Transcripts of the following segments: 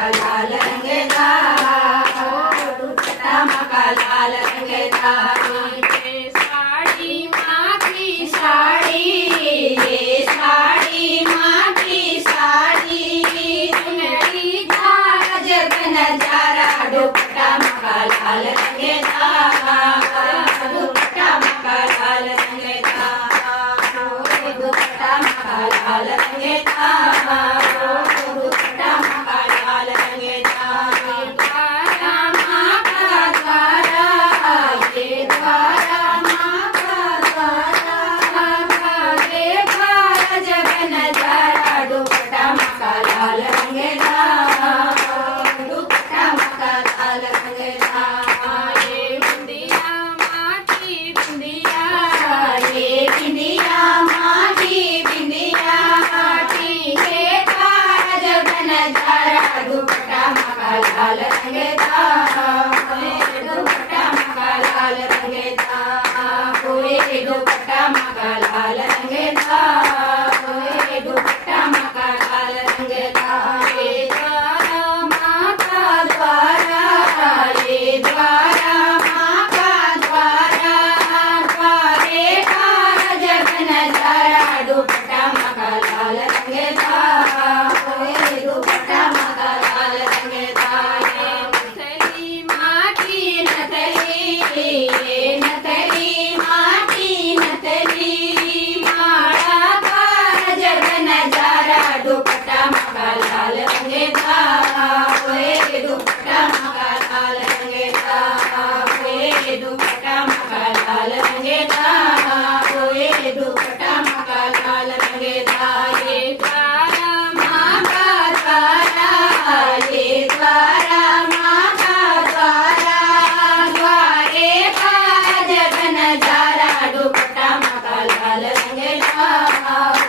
मका लाल रंगेदा, दुपट्टा मका लाल रंगेदा। साड़ी माँ की साड़ी, ये साड़ी माँ की साड़ी, सुनहरी धार जब नजारा, दुपट्टा मका लाल रंगेदा, दुपट्टा मका लाल रंगेदा, दुपट्टा मका लाल रंगेदा, दुपट्टा मका लाल रंगेदा। द्वारा माँ का द्वारा, ये द्वारा माँ का द्वारा, घरे द्वारा जब नजारा, दुपट्टा मका लाल रंगेदा, दुपट्टा मका लाल रंगेदा। ये बिंदिया माँ की बिंदिया, ये बिंदिया माँ की बिंदिया, टीके द्वारा जब नजारा, दुपट्टा मका लाल रंगेदा, दुपट्टा मका लाल रंगेदा, कोई दुपट्टा मका लाल रंगेदा, कोई दुपट्टा मका लाल रंगेदा। ये द्वारा माँ का द्वारा, ये द्वारा माँ का द्वारा, द्वारे द्वारा जब नजारा, दुपट्टा मका लाल रंगेदा, कोई दुपट्टा मका लाल रंगेदा। ये नथली माँ की नथली, ये नथली माँ की नथली, माड़ा द्वारा जब नजारा, दुपट्टा मका लाल रंगेदा, कोई दुपट्टा मका लाल रंगेदा, कोई दुपट्टा मका लाल रंगेदा, कोई दुपट्टा मका लाल रंगेदा। ये द्वारा माँ का द्वारा, ये द्वारा माँ का द्वारा, द्वारे द्वारा जब नजारा, दुपट्टा मका लाल रंगेदा,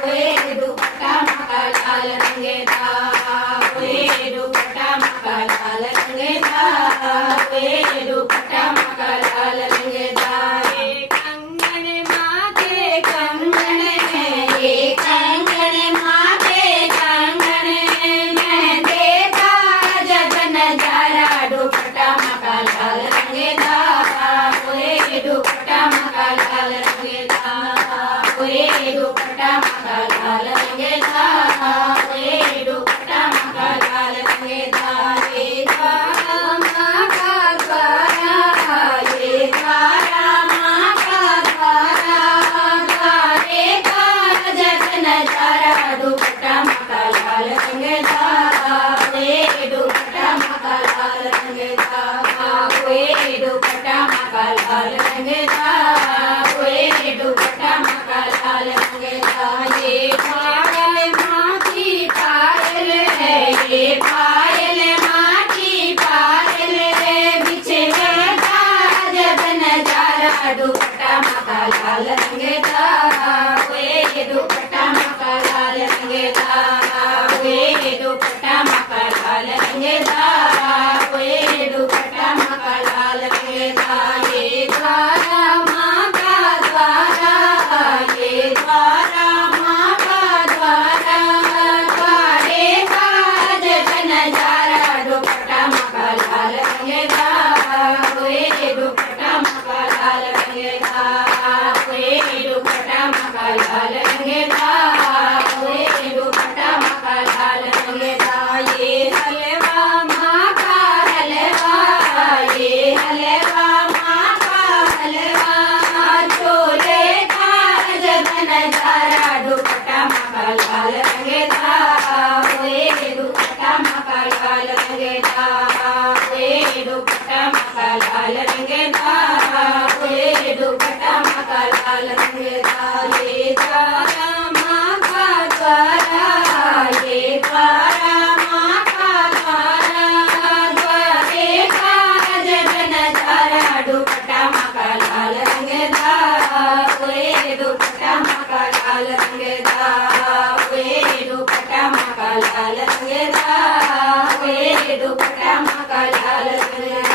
कोई दुपट्टा मका लाल रंगेदा, कोई दुपट्टा मका लाल रंगेदा, कोई दुपट्टा मका लाल रंगेदा। ये कंगन माँ के कंगन, ये कंगन माँ के कंगन, मैं देखा जब नजारा, दुपट्टा मका लाल रंगेदा, कोई दुपट्टा मका लाल रंगेदा, कोई दुपट्टा मका लाल रंगेदा, कोई दुपट्टा मका लाल रंगेदा। ये द्वारा माँ का द्वारा, ये द्वारा माँ का द्वारा, द्वारे द्वारा जब नजारा, दुपट्टा मका लाल रंगेदा, कोई दुपट्टा मका लाल रंगेदा, कोई दुपट्टा मका लाल रंगेदा, कोई दुपट्टा मका लाल रंगेदा। ये पायल माँ की पायल है, ये पायल माँ की पायल है, बिछे जब नजारा, दुपट्टा मका लाल रंगेदा, कोई दुपट्टा मका लाल रंगेदा, कोई दुपट्टा मका लाल रंगेदा, कोई दुपट्टा मका लाल रंगेदा। ये द्वारा माँ का द्वारा, ये द्वारा माँ का द्वारा, द्वारे द्वारा जब नजारा, दुपट्टा मका लाल रंगेदा, कोई दुपट्टा मका लाल रंगेदा, कोई दुपट्टा मका लाल रंगेदा, कोई दुपट्टा मका लाल रंगेदा। ये हलवा माँ का हलवा, ये हलवा माँ का हलवा, छोले दाल जब नजारा, दुपट्टा मका लाल रंगेदा, कोई दुपट्टा मका लाल रंगेदा, कोई दुपट्टा मका लाल रंगेदा, कोई दुपट्टा मका लाल रंगेदा। ये द्वारा माँ का द्वारा, ये द्वारा माँ का द्वारा, द्वारे द्वारा जब नजारा, दुपट्टा मका लाल रंगेदा, कोई दुपट्टा मका लाल रंगेदा, कोई दुपट्टा मका लाल रंगेदा, कोई दुपट्टा मका लाल रंगेदा।